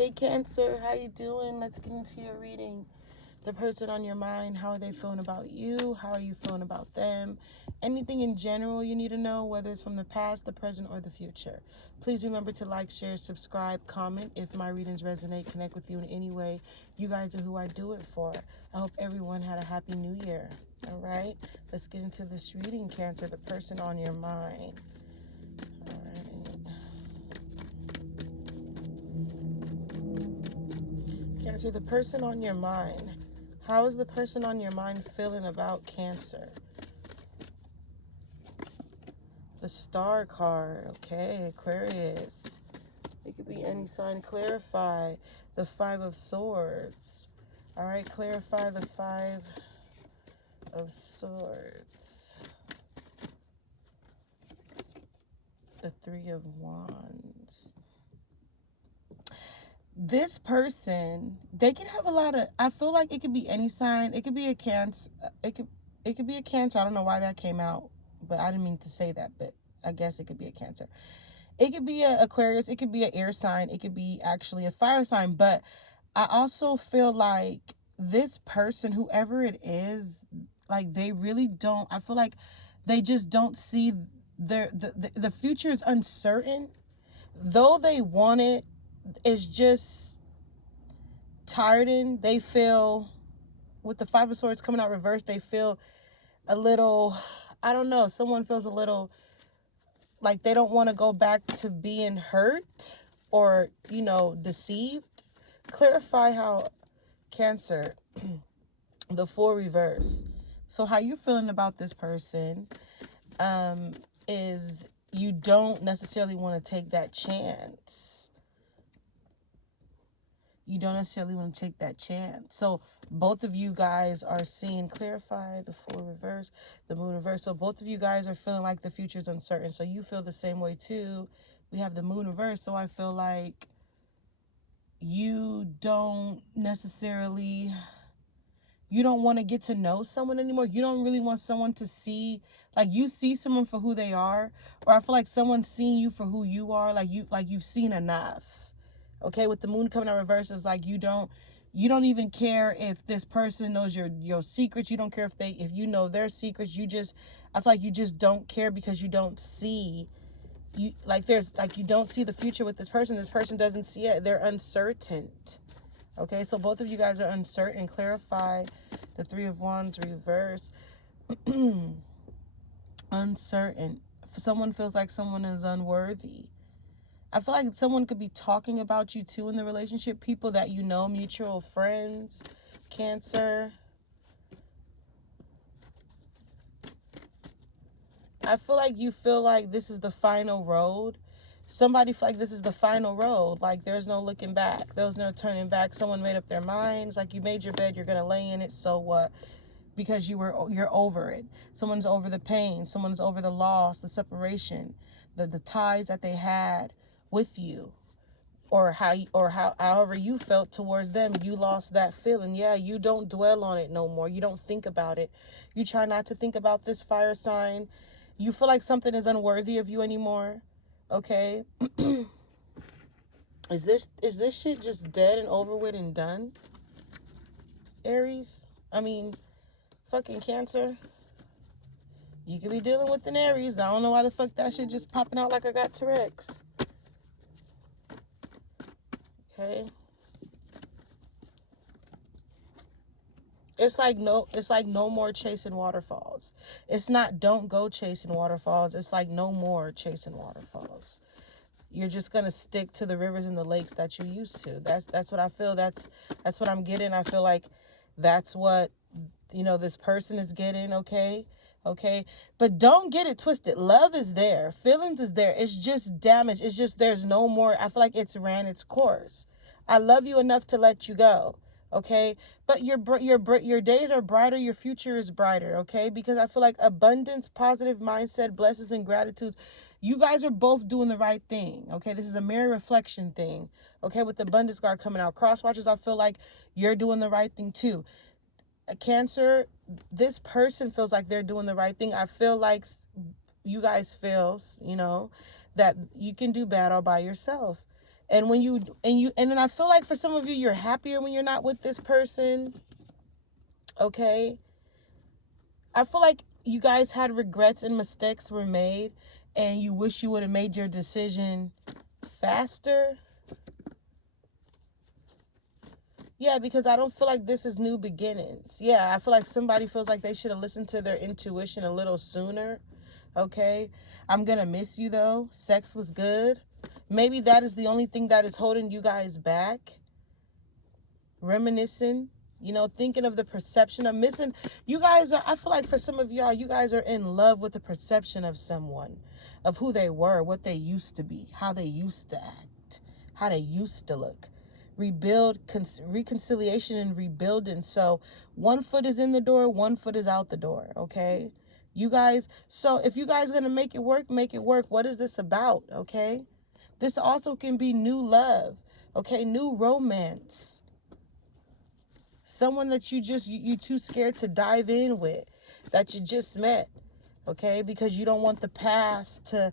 Hey Cancer, how you doing? Let's get into your reading. The person on your mind, how are they feeling about you? How are you feeling about them? Anything in general you need to know, whether it's from the past, the present, or the future. Please remember to like, share, subscribe, comment if my readings resonate, connect with you in any way. You guys are who I do it for. I hope everyone had a happy new year. All right, let's get into this reading, Cancer, the person on your mind. All right. Cancer, the person on your mind. How is the person on your mind feeling about Cancer? The Star card, okay, Aquarius. It could be any sign. Clarify. The Five of Swords. All right, clarify the Five of Swords. The Three of Wands. This person, they can have a lot of, I feel like it could be any sign. It could be a Cancer. It could be a Cancer. I don't know why that came out, but I didn't mean to say that, but I guess it could be a Cancer. It could be an Aquarius. It could be an air sign. It could be actually a fire sign. But I also feel like this person, whoever it is, like they really don't, I feel like they just don't see the future is uncertain. Though they want it, it's just tiring. They feel, with the Five of Swords coming out reversed, they feel a little, I don't know, someone feels a little like they don't want to go back to being hurt or, deceived. Clarify how, Cancer, the Four reverse. So how you feeling about this person is you don't necessarily want to take that chance. You don't necessarily want to take that chance. So both of you guys are seeing, clarify the Four reverse, the Moon reverse. So both of you guys are feeling like the future is uncertain. So you feel the same way too. We have the Moon reverse. So I feel like you don't necessarily, you don't want to get to know someone anymore. You don't really want someone to see, like you see someone for who they are, or I feel like someone's seeing you for who you are. Like you've seen enough. Okay, with the Moon coming out reverse, is like you don't even care if this person knows your secrets. You don't care if you know their secrets. I feel like you just don't care because you don't see, you don't see the future with this person. This person doesn't see it. They're uncertain. Okay, so both of you guys are uncertain. Clarify the Three of Wands reverse. Uncertain. Someone feels like someone is unworthy. I feel like someone could be talking about you too in the relationship. People that you know, mutual friends, Cancer. I feel like you feel like this is the final road. Somebody feel like this is the final road. Like there's no looking back. There's no turning back. Someone made up their minds. Like you made your bed, you're going to lay in it. So what? Because you're over it. Someone's over the pain. Someone's over the loss, the separation, the ties that they had with you, or however you felt towards them. You lost that feeling. Yeah, you don't dwell on it no more. You don't think about it. You try not to think about this fire sign. You feel like something is unworthy of you anymore. Okay. Is this shit just dead and over with and done, Aries? I mean, fucking Cancer. You could be dealing with an Aries. I don't know why the fuck that shit just popping out like I got T-Rex. Okay. It's like no more chasing waterfalls. It's not don't go chasing waterfalls. It's like no more chasing waterfalls. You're just gonna stick to the rivers and the lakes that you used to. That's what I feel. That's what I'm getting. I feel like that's what, this person is getting. Okay, but don't get it twisted. Love is there. Feelings is there. It's just damage. It's just there's no more. I feel like it's ran its course. I love you enough to let you go. Okay, but your days are brighter. Your future is brighter. Okay, because I feel like abundance, positive mindset, blessings, and gratitudes. You guys are both doing the right thing. Okay, this is a mirror reflection thing. Okay, with the abundance card coming out, cross watchers, I feel like you're doing the right thing too. A Cancer, this person feels like they're doing the right thing. I feel like you guys feel, that you can do bad all by yourself. And when and then I feel like for some of you, you're happier when you're not with this person. Okay. I feel like you guys had regrets and mistakes were made, and you wish you would have made your decision faster. Yeah, because I don't feel like this is new beginnings. Yeah, I feel like somebody feels like they should have listened to their intuition a little sooner. Okay. I'm going to miss you though. Sex was good. Maybe that is the only thing that is holding you guys back. Reminiscing, thinking of the perception of missing. You guys are, I feel like for some of y'all, you guys are in love with the perception of someone, of who they were, what they used to be, how they used to act, how they used to look. Reconciliation and rebuilding. So one foot is in the door, one foot is out the door. Okay. You guys, so if you guys are going to make it work, make it work. What is this about? Okay. This also can be new love. Okay. New romance. Someone that you too scared to dive in with, that you just met. Okay. Because you don't want the past to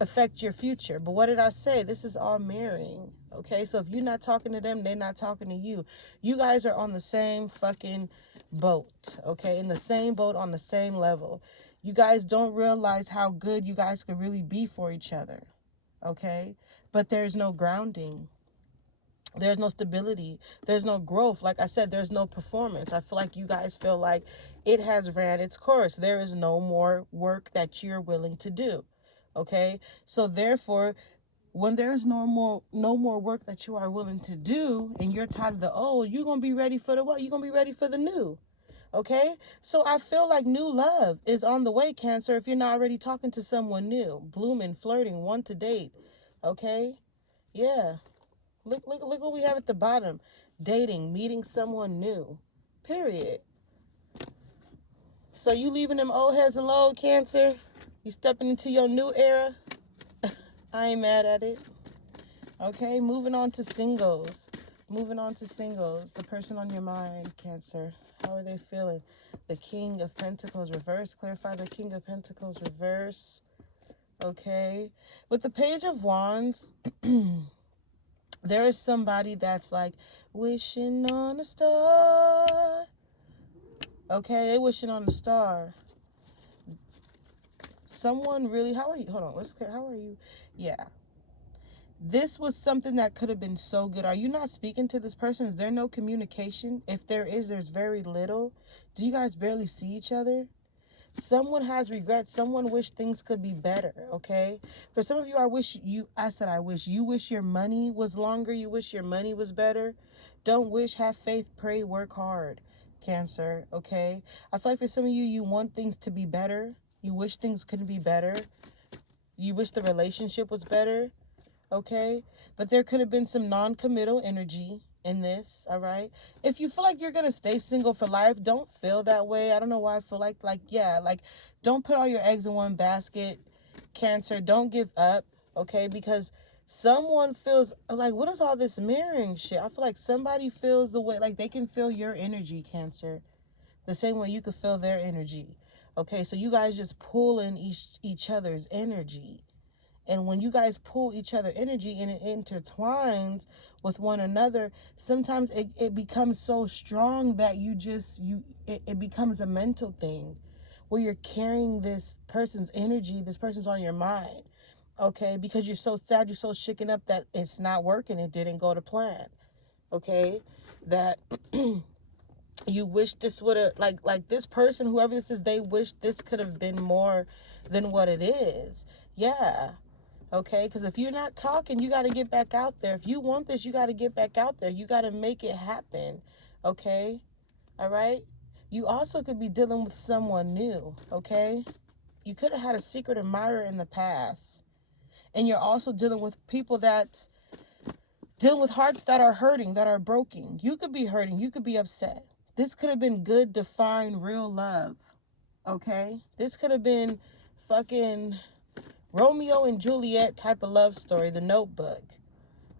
affect your future. But what did I say? This is all marrying. Okay, so if you're not talking to them, they're not talking to you. You guys are on the same fucking boat. Okay, in the same boat, on the same level. You guys don't realize how good you guys could really be for each other. Okay, but there's no grounding. There's no stability. There's no growth. Like I said, there's no performance. I feel like you guys feel like it has ran its course. There is no more work that you're willing to do. Okay, so therefore, when there's no more work that you are willing to do, and you're tired of the old, you're gonna be ready for the what? You're gonna be ready for the new. Okay, so I feel like new love is on the way, Cancer. If you're not already talking to someone new, blooming, flirting, want to date. Okay, yeah. Look what we have at the bottom. Dating, meeting someone new. Period. So you leaving them old heads alone, Cancer? You stepping into your new era? I ain't mad at it. Okay, moving on to singles. The person on your mind, Cancer. How are they feeling? The King of Pentacles reverse. Clarify the King of Pentacles reverse. Okay. With the Page of Wands, there is somebody that's like wishing on a star. Okay, they wishing on a star. Someone really, how are you? Hold on, let's clear. How are you? Yeah. This was something that could have been so good. Are you not speaking to this person? Is there no communication? If there is, there's very little. Do you guys barely see each other? Someone has regrets. Someone wish things could be better, okay? For some of you, I wish you wish your money was longer. You wish your money was better. Don't wish, have faith, pray, work hard, Cancer, okay? I feel like for some of you, you want things to be better. You wish things could be better. You wish the relationship was better, okay? But there could have been some non-committal energy in this, all right? If you feel like you're gonna stay single for life, don't feel that way. I don't know why I feel like don't put all your eggs in one basket, Cancer. Don't give up, okay? Because someone feels like, what is all this mirroring shit? I feel like somebody feels the way, like they can feel your energy, Cancer, the same way you could feel their energy. Okay, so you guys just pull in each other's energy. And when you guys pull each other energy and it intertwines with one another, sometimes it becomes so strong that it becomes a mental thing where you're carrying this person's energy, this person's on your mind, okay? Because you're so sad, you're so shaken up that it's not working, it didn't go to plan, okay? That you wish this would have, like this person, whoever this is, they wish this could have been more than what it is. Yeah. Okay, because if you're not talking, you got to get back out there. If you want this, you got to get back out there. You got to make it happen. Okay, all right? You also could be dealing with someone new. Okay, you could have had a secret admirer in the past. And you're also dealing with people that's dealing with hearts that are hurting, that are broken. You could be hurting. You could be upset. This could have been good, defined, real love. Okay, this could have been fucking Romeo and Juliet type of love story, The Notebook,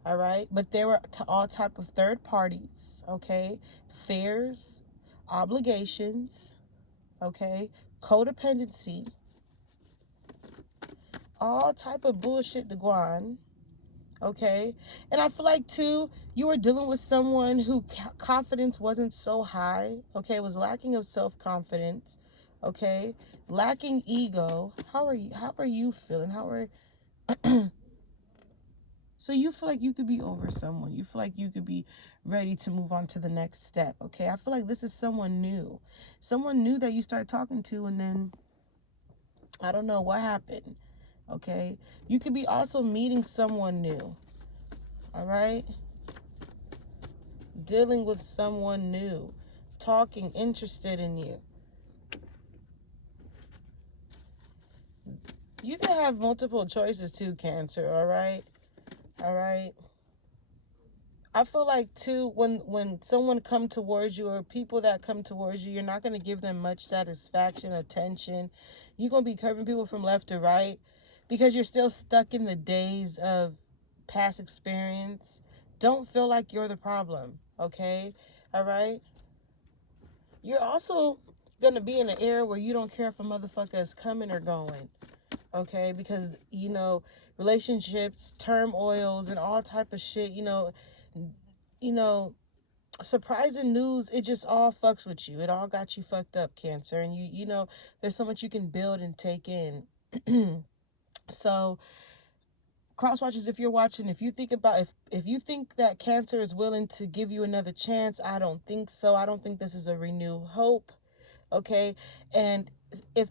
all right? But there were all type of third parties, okay? Fears, obligations, okay? Codependency, all type of bullshit to go on, Okay. And I feel like too, you were dealing with someone who confidence wasn't so high. Okay. Was lacking of self-confidence. Okay. Lacking ego. How are you feeling? So you feel like you could be over someone. You feel like you could be ready to move on to the next step. Okay. I feel like this is someone new. Someone new that you start talking to, and then I don't know what happened. Okay. You could be also meeting someone new. All right. Dealing with someone new. Talking, interested in you. You can have multiple choices too, Cancer. All right. All right. I feel like too, when someone come towards you, or people that come towards you, you're not going to give them much satisfaction, attention. You're going to be covering people from left to right because you're still stuck in the days of past experience. Don't feel like you're the problem. Okay. All right. You're also going to be in an era where you don't care if a motherfucker is coming or going. Okay. Because, relationships, turmoils, and all type of shit, you know, surprising news, it just all fucks with you. It all got you fucked up, Cancer. And there's so much you can build and take in. So cross watchers, if you're watching, if you think about, if you think that Cancer is willing to give you another chance, I don't think so. I don't think this is a renewed hope. Okay. And if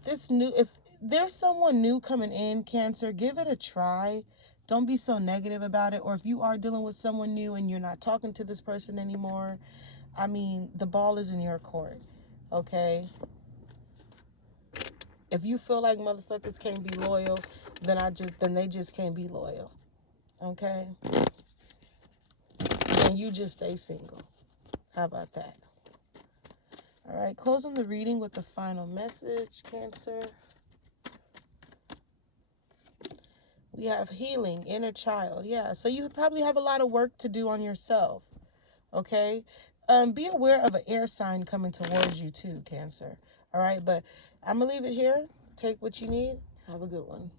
there's someone new coming in, Cancer, give it a try. Don't be so negative about it. Or if you are dealing with someone new and you're not talking to this person anymore, I mean, the ball is in your court. Okay. If you feel like motherfuckers can't be loyal, then they just can't be loyal. Okay. Then you just stay single. How about that? All right, closing the reading with the final message, Cancer. We have healing, inner child. Yeah, so you probably have a lot of work to do on yourself. Okay? Be aware of an air sign coming towards you too, Cancer. All right, but I'm going to leave it here. Take what you need. Have a good one.